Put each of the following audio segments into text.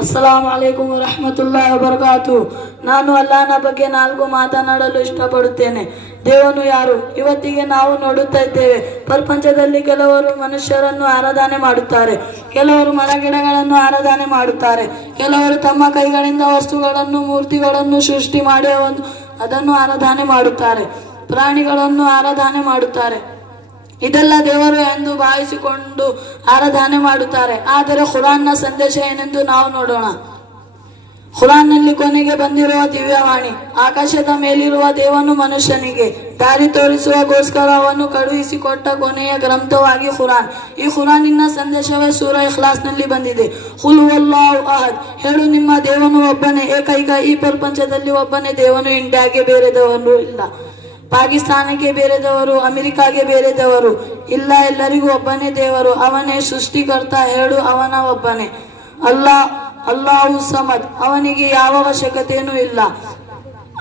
ಅಸ್ಸಲಾಂ ಅಲೈಕುಮ್ ರಹಮತುಲ್ಲಾ ವಬರ್ಕಾತು ನಾನು ಅಲ್ಲಾನ ಬಗ್ಗೆ ನಾಲ್ಕು ಮಾತನಾಡಲು ಇಷ್ಟಪಡುತ್ತೇನೆ. ದೇವನು ಯಾರು? ಇವತ್ತಿಗೆ ನಾವು ನೋಡುತ್ತಾ ಇದ್ದೇವೆ. ಪ್ರಪಂಚದಲ್ಲಿ ಕೆಲವರು ಮನುಷ್ಯರನ್ನು ಆರಾಧನೆ ಮಾಡುತ್ತಾರೆ. ಕೆಲವರು ಮರಗಿಡಗಳನ್ನು ಆರಾಧನೆ ಮಾಡುತ್ತಾರೆ. ಕೆಲವರು ತಮ್ಮ ಕೈಗಳಿಂದ ವಸ್ತುಗಳನ್ನು, ಮೂರ್ತಿಗಳನ್ನು ಸೃಷ್ಟಿ ಮಾಡಿ ಒಂದು ಅದನ್ನು ಆರಾಧನೆ ಮಾಡುತ್ತಾರೆ. ಪ್ರಾಣಿಗಳನ್ನು ಆರಾಧನೆ ಮಾಡುತ್ತಾರೆ. ಇದೆಲ್ಲ ದೇವರು ಎಂದು ಭಾವಿಸಿಕೊಂಡು ಆರಾಧನೆ ಮಾಡುತ್ತಾರೆ. ಆದರೆ ಖುರಾನ್ನ ಸಂದೇಶ ಏನೆಂದು ನಾವು ನೋಡೋಣ. ಖುರಾನ್ನಲ್ಲಿ ಕೊನೆಗೆ ಬಂದಿರುವ ದಿವ್ಯವಾಣಿ, ಆಕಾಶದ ಮೇಲಿರುವ ದೇವನು ಮನುಷ್ಯನಿಗೆ, ದಾರಿ ತೋರಿಸುವಗೋಸ್ಕರ ಅವನು ಕಳುಹಿಸಿಕೊಟ್ಟ ಕೊನೆಯ ಗ್ರಂಥವಾಗಿ ಖುರಾನ್. ಈ ಖುರಾನಿನ ಸಂದೇಶವೇ ಸೂರ ಇಖ್ಲಾಸ್ನಲ್ಲಿ ಬಂದಿದೆ. ಹುಲ್ ಅಲ್ಲಾಹ್ ಅಹದ್ ಹೇಳು ನಿಮ್ಮ ದೇವನು ಒಬ್ಬನೇ ಏಕೈಕ ಈ ಪ್ರಪಂಚದಲ್ಲಿ ಒಬ್ಬನೇ ದೇವನು ಇಂಡಿಯಾಗೆ ಬೇರೆ ದೇವನು ಇಲ್ಲ ಪಾಕಿಸ್ತಾನಕ್ಕೆ ಬೇರೆದವರು, ಅಮೆರಿಕಾಗೆ ಬೇರೆದವರು, ಇಲ್ಲ ಎಲ್ಲರಿಗೂ ಒಬ್ಬನೇ ದೇವರು, ಅವನೇ ಸೃಷ್ಟಿಕರ್ತ ಹೇಳು ಅವನ ಒಬ್ಬನೇ. ಅಲ್ಲಾ, ಅಲ್ಲಾಹು ಸಮದ್, ಅವನಿಗೆ ಯಾವ ಅವಶ್ಯಕತೆಯೂ ಇಲ್ಲ.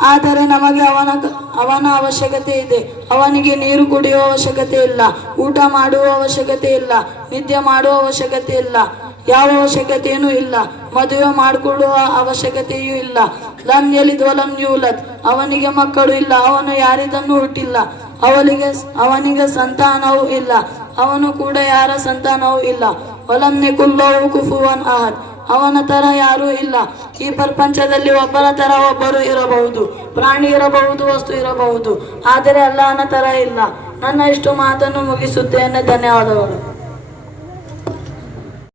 ಆದರೆ ನಮಗೆ ಅವನ ಅವನ ಅವಶ್ಯಕತೆ ಇದೆ. ಅವನಿಗೆ ನೀರು ಕುಡಿಯುವ ಅವಶ್ಯಕತೆ ಇಲ್ಲ, ಊಟ ಮಾಡುವ ಅವಶ್ಯಕತೆ ಇಲ್ಲ, ನಿದ್ದೆ ಮಾಡುವ ಅವಶ್ಯಕತೆ ಇಲ್ಲ. ಯಾವ ಅವಶ್ಯಕತೆಯೂ ಇಲ್ಲ. ಮದುವೆ ಮಾಡಿಕೊಳ್ಳುವ ಅವಶ್ಯಕತೆಯೂ ಇಲ್ಲ. ಲಂ ಎಲಿದ್ ಯೂಲತ್ ಅವನಿಗೆ ಮಕ್ಕಳು ಇಲ್ಲ. ಅವನು ಯಾರಿದನ್ನು ಹುಟ್ಟಿಲ್ಲ. ಅವನಿಗೆ ಅವನಿಗೆ ಸಂತಾನವೂ ಇಲ್ಲ. ಅವನು ಕೂಡ ಯಾರ ಸಂತಾನವೂ ಇಲ್ಲ. ಒಲಂ ನಿಕುಲ್ಲವು ಕುಫುವನ್ ಅಹದ್. ಅವನ ತರ ಯಾರೂ ಇಲ್ಲ. ಈ ಪ್ರಪಂಚದಲ್ಲಿ ಒಬ್ಬರ ತರ ಒಬ್ಬರು ಇರಬಹುದು. ಪ್ರಾಣಿ ಇರಬಹುದು, ವಸ್ತು ಇರಬಹುದು. ಆದರೆ ಅಲ್ಲಾನ ತರ ಇಲ್ಲ. ನನ್ನ ಇಷ್ಟು ಮಾತನ್ನು ಮುಗಿಸುತ್ತೇನೆ. ಧನ್ಯವಾದಗಳು.